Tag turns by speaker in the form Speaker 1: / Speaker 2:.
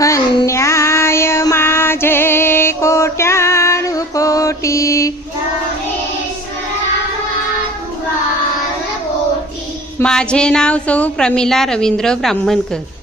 Speaker 1: अन्याय माझे कोट्यानुकोटी. माझे नाव सौ प्रमिला रवींद्र ब्राह्मणकर.